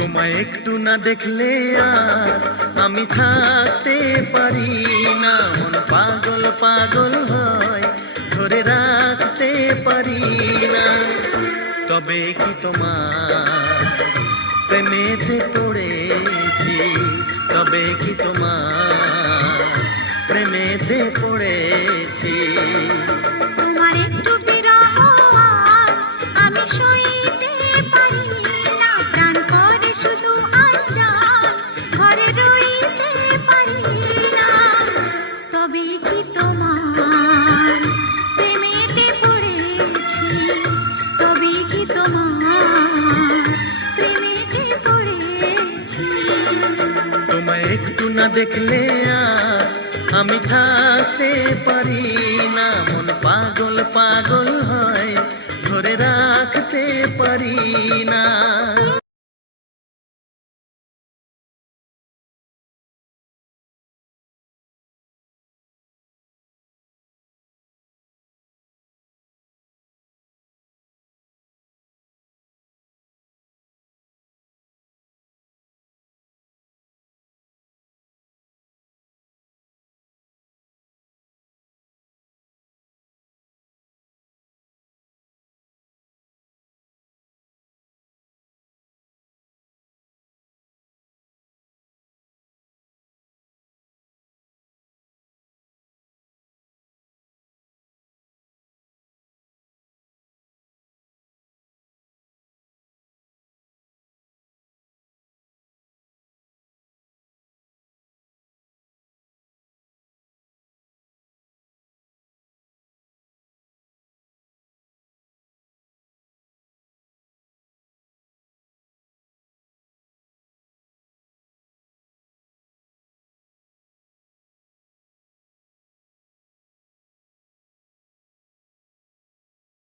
তোমায় একটু না দেখলে আর আমি থাকতে পারি না, মন পাগল পাগল হয়, ধরে রাখতে পারি না। তবে কি তোমার প্রেমেতে পড়েছি, তবে কি তোমার প্রেমেতে পড়েছি। তোমার একটু বিরহ আর আমি সইতে পারি না, প্রাণ করে শুধু আশা, ঘরে রইতে পারি না। তবে কি তোমার প্রেমেতে পড়েছি, তবে কি তোমার প্রেমেতে পড়েছি। তোমায় একটু না দেখলে আর আমি থাকতে পারি না, মন পাগল পাগল হয়, ধরে রাখতে পারি না।